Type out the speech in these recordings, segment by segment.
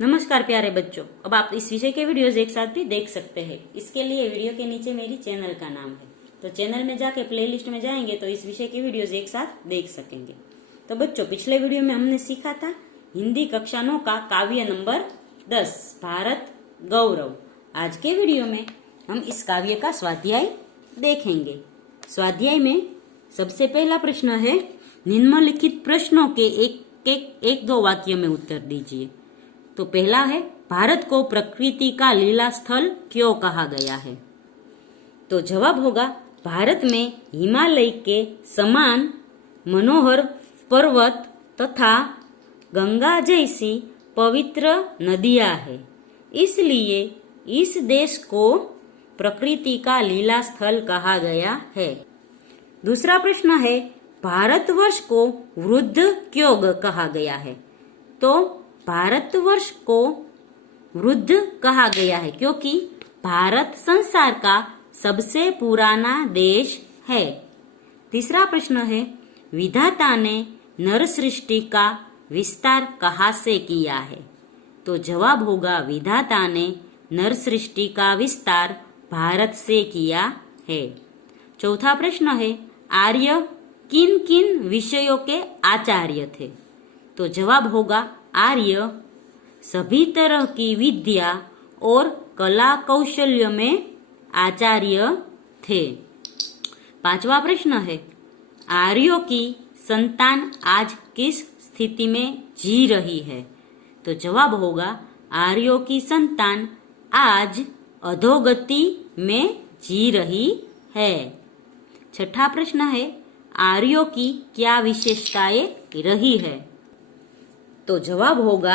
नमस्कार प्यारे बच्चों, अब आप इस विषय के वीडियोस एक साथ भी देख सकते हैं। इसके लिए वीडियो के नीचे मेरी चैनल का नाम है, तो चैनल में जाके प्लेलिस्ट में जाएंगे तो इस विषय के वीडियोस एक साथ देख सकेंगे। तो बच्चों, पिछले वीडियो में हमने सीखा था हिंदी कक्षा 9 का काव्य नंबर 10 भारत गौरव। आज के वीडियो में हम इस काव्य का स्वाध्याय देखेंगे। स्वाध्याय में सबसे पहला प्रश्न है, निम्नलिखित प्रश्नों के एक दो वाक्य में उत्तर दीजिए। तो पहला है, भारत को प्रकृति का लीला स्थल क्यों कहा गया है? तो जवाब होगा, भारत में हिमालय के समान मनोहर पर्वत तथा गंगा जैसी पवित्र नदियां हैं, इसलिए इस देश को प्रकृति का लीला स्थल कहा गया है। दूसरा प्रश्न है, भारतवर्ष को वृद्ध क्यों कहा गया है? तो भारतवर्ष को वृद्ध कहा गया है क्योंकि भारत संसार का सबसे पुराना देश है। तीसरा प्रश्न है, विधाता ने नर सृष्टि का विस्तार कहाँ से किया है? तो जवाब होगा, विधाता ने नर सृष्टि का विस्तार भारत से किया है। चौथा प्रश्न है, आर्य किन किन विषयों के आचार्य थे? तो जवाब होगा, आर्य सभी तरह की विद्या और कला कौशल्य में आचार्य थे। पांचवा प्रश्न है, आर्यों की संतान आज किस स्थिति में जी रही है? तो जवाब होगा, आर्यों की संतान आज अधोगति में जी रही है। छठा प्रश्न है, आर्यों की क्या विशेषताएं रही है? तो जवाब होगा,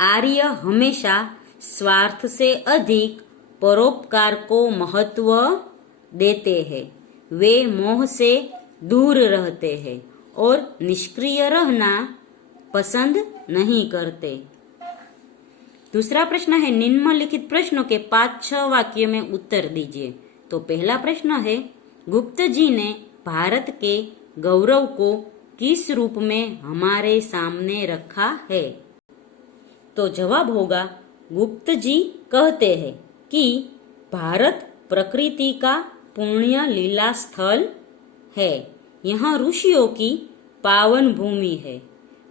आर्य हमेशा स्वार्थ से अधिक परोपकार को महत्व देते हैं। वे मोह से दूर रहते हैं और निष्क्रिय रहना पसंद नहीं करते। दूसरा प्रश्न है, निम्नलिखित प्रश्नों के 5-6 वाक्यों में उत्तर दीजिए। तो पहला प्रश्न है, गुप्त जी ने भारत के गौरव को किस रूप में हमारे सामने रखा है? तो जवाब होगा, गुप्त जी कहते हैं कि भारत प्रकृति का पुण्य लीला स्थल है। यहाँ ऋषियों की पावन भूमि है।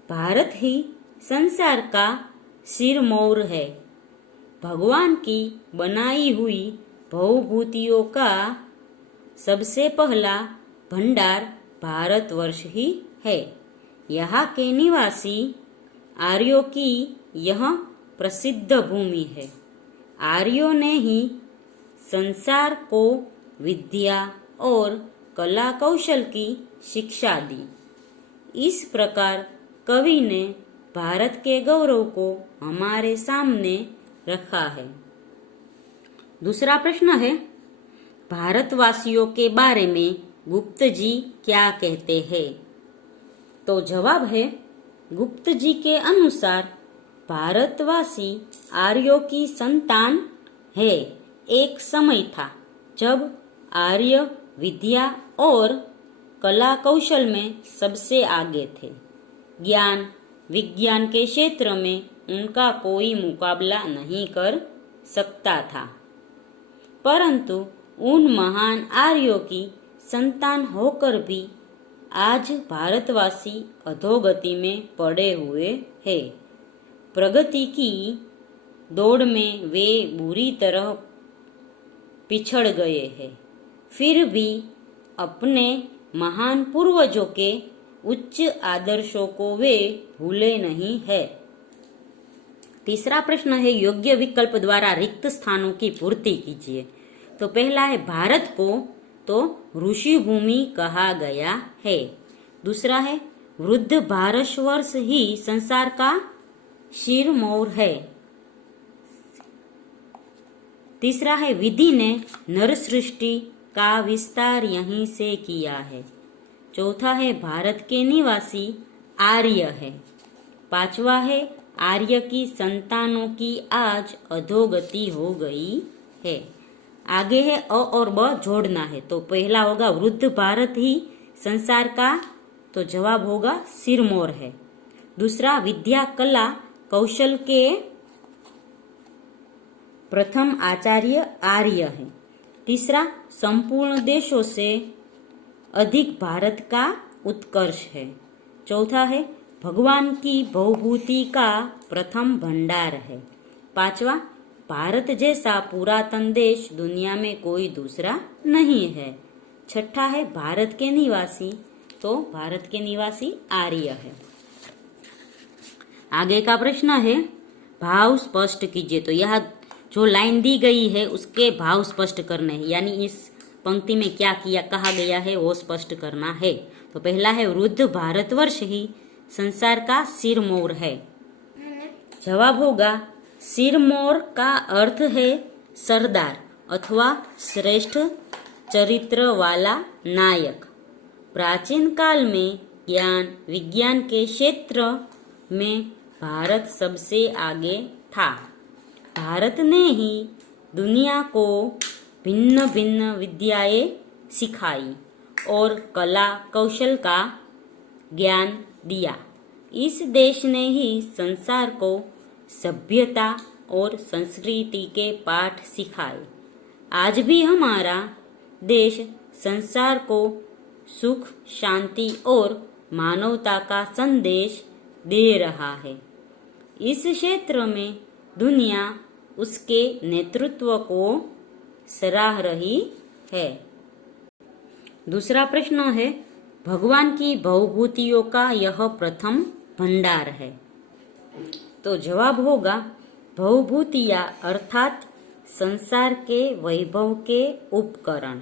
भारत ही संसार का सिरमौर है। भगवान की बनाई हुई भवभूतियों का सबसे पहला भंडार भारतवर्ष ही है। यहाँ के निवासी आर्यों की यह प्रसिद्ध भूमि है। आर्यों ने ही संसार को विद्या और कला कौशल की शिक्षा दी। इस प्रकार कवि ने भारत के गौरव को हमारे सामने रखा है। दूसरा प्रश्न है, भारतवासियों के बारे में गुप्त जी क्या कहते हैं? तो जवाब है, गुप्त जी के अनुसार भारतवासी आर्यों की संतान है। एक समय था जब आर्य विद्या और कला कौशल में सबसे आगे थे। ज्ञान विज्ञान के क्षेत्र में उनका कोई मुकाबला नहीं कर सकता था, परंतु उन महान आर्यों की संतान होकर भी आज भारतवासी अधोगति में पड़े हुए हैं। प्रगति की दौड़ में वे बुरी तरह पिछड़ गए हैं, फिर भी अपने महान पूर्वजों के उच्च आदर्शों को वे भूले नहीं है। तीसरा प्रश्न है, योग्य विकल्प द्वारा रिक्त स्थानों की पूर्ति कीजिए। तो पहला है, भारत को तो ऋषि भूमि कहा गया है। दूसरा है, वृद्ध भारतवर्ष ही संसार का सिरमौर है। तीसरा है, विधि ने नर सृष्टि का विस्तार यहीं से किया है। चौथा है, भारत के निवासी आर्य है। पांचवा है, आर्य की संतानों की आज अधोगति हो गई है। आगे है अ और ब जोड़ना है। तो पहला होगा, वृद्ध भारत ही संसार का, तो जवाब होगा सिरमौर है। दूसरा, विद्या कला कौशल के प्रथम आचार्य आर्य है। तीसरा, संपूर्ण देशों से अधिक भारत का उत्कर्ष है। चौथा है, भगवान की बहुभूति का प्रथम भंडार है। पांचवा, भारत जैसा पुरातन देश दुनिया में कोई दूसरा नहीं है। छठा है, भारत के निवासी, तो भारत के निवासी आर्य है। आगे का प्रश्न है, भाव स्पष्ट कीजिए। तो यह जो लाइन दी गई है उसके भाव स्पष्ट करने हैं, यानी इस पंक्ति में क्या किया कहा गया है वो स्पष्ट करना है। तो पहला है, वृद्ध भारतवर्ष ही संसार का सिरमौर है। जवाब होगा, सिरमौर का अर्थ है सरदार अथवा श्रेष्ठ चरित्र वाला नायक। प्राचीन काल में ज्ञान विज्ञान के क्षेत्र में भारत सबसे आगे था। भारत ने ही दुनिया को भिन्न भिन्न विद्याएं सिखाई और कला कौशल का ज्ञान दिया। इस देश ने ही संसार को सभ्यता और संस्कृति के पाठ सिखाए। आज भी हमारा देश संसार को सुख शांति और मानवता का संदेश दे रहा है। इस क्षेत्र में दुनिया उसके नेतृत्व को सराह रही है। दूसरा प्रश्न है, भगवान की बहुभूतियों का यह प्रथम भंडार है। तो जवाब होगा, बहुभूतियां अर्थात संसार के वैभव के उपकरण,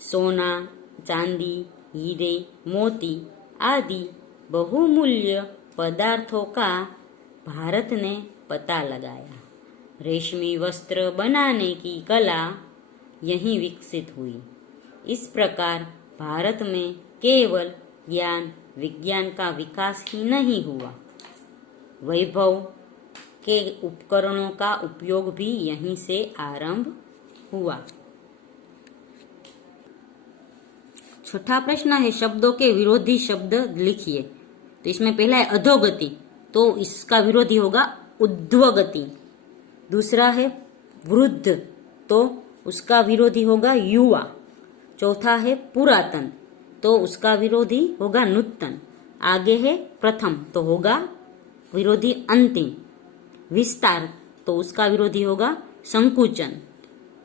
सोना चांदी हीरे मोती आदि बहुमूल्य पदार्थों का भारत ने पता लगाया। रेशमी वस्त्र बनाने की कला यहीं विकसित हुई। इस प्रकार भारत में केवल ज्ञान विज्ञान का विकास ही नहीं हुआ, वैभव के उपकरणों का उपयोग भी यहीं से आरंभ हुआ। छठा प्रश्न है, शब्दों के विरोधी शब्द लिखिए। तो इसमें पहला है अधोगति, तो इसका विरोधी होगा उद्वगति। दूसरा है वृद्ध, तो उसका विरोधी होगा युवा। चौथा है पुरातन, तो उसका विरोधी होगा नूतन। आगे है प्रथम, तो होगा विरोधी अंतिम। विस्तार, तो उसका विरोधी होगा संकुचन।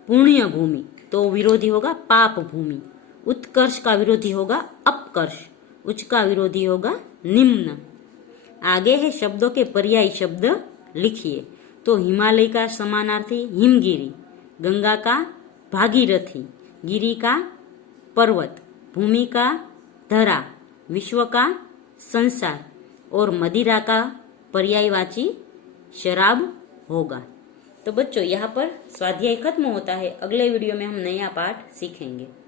पुण्य भूमि, तो विरोधी होगा पाप भूमि। उत्कर्ष का विरोधी होगा अपकर्ष। उच्च का विरोधी होगा निम्न। आगे है शब्दों के पर्यायी शब्द लिखिए। तो हिमालय का समानार्थी हिमगिरी, गंगा का भागीरथी, गिरी का पर्वत, भूमि का धरा, विश्व का संसार और मदिरा का पर्यायवाची शराब होगा। तो बच्चों यहाँ पर स्वाध्याय खत्म होता है। अगले वीडियो में हम नया पाठ सीखेंगे।